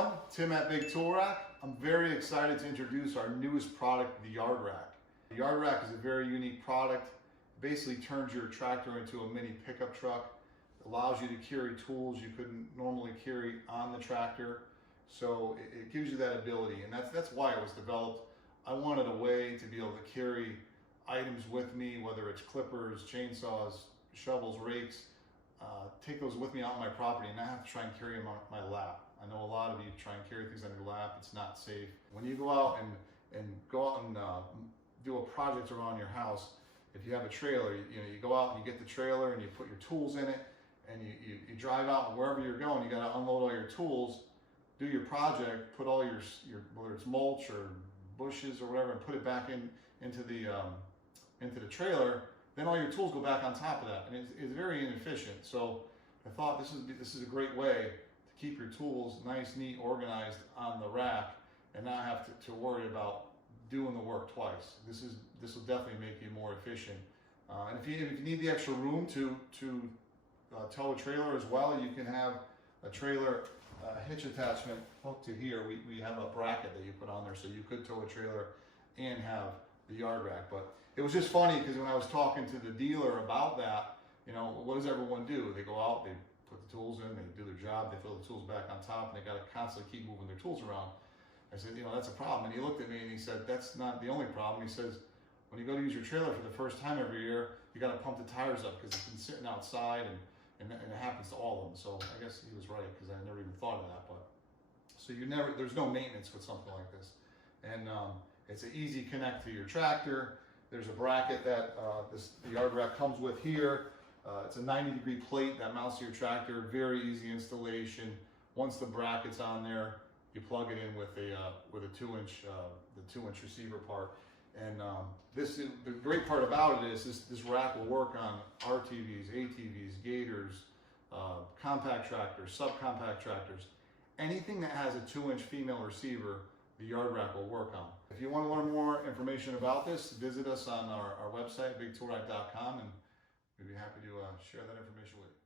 everyone, Tim at Bigtoolrack. I'm very excited to introduce our newest product, the YardRack. The YardRack is a very unique product. It basically turns your tractor into a mini pickup truck. It allows you to carry tools you couldn't normally carry on the tractor. So it gives you that ability, and that's why it was developed. I wanted a way to be able to carry items with me, whether it's clippers, chainsaws, shovels, rakes, take those with me out on my property and not have to try and carry them on my lap. I know a lot of you try and carry things on your lap. It's not safe. When you go out and do a project around your house, if you have a trailer, you go out and you get the trailer and you put your tools in it, and you drive out, and wherever you're going, you got to unload all your tools, do your project, put all your whether it's mulch or bushes or whatever, and put it back into the trailer. Then all your tools go back on top of that, and it's very inefficient. So I thought this is a great way to keep your tools nice, neat, organized on the rack, and not have to worry about doing the work twice. This will definitely make you more efficient. And if you need the extra room to tow a trailer as well, you can have a trailer hitch attachment hooked to here. We have a bracket that you put on there, so you could tow a trailer and have the YardRack. But it was just funny because when I was talking to the dealer about that, what does everyone do? They go out, they put the tools in, they do their job, they throw the tools back on top, and they got to constantly keep moving their tools around. I said, that's a problem. And he looked at me and he said, that's not the only problem. He says, when you go to use your trailer for the first time every year, you got to pump the tires up because it's been sitting outside, and it happens to all of them. So I guess he was right, because I never even thought of that. But so there's no maintenance with something like this, and it's an easy connect to your tractor. There's a bracket that the YardRack comes with here. It's a 90-degree plate that mounts to your tractor. Very easy installation. Once the bracket's on there, you plug it in with a 2-inch receiver part. And the great part about it is this rack will work on RTVs, ATVs, gators, compact tractors, subcompact tractors. Anything that has a 2-inch female receiver, the YardRack will work on. If you want to learn more information about this, visit us on our website, bigtoolrack.com, and we'd be happy to share that information with you.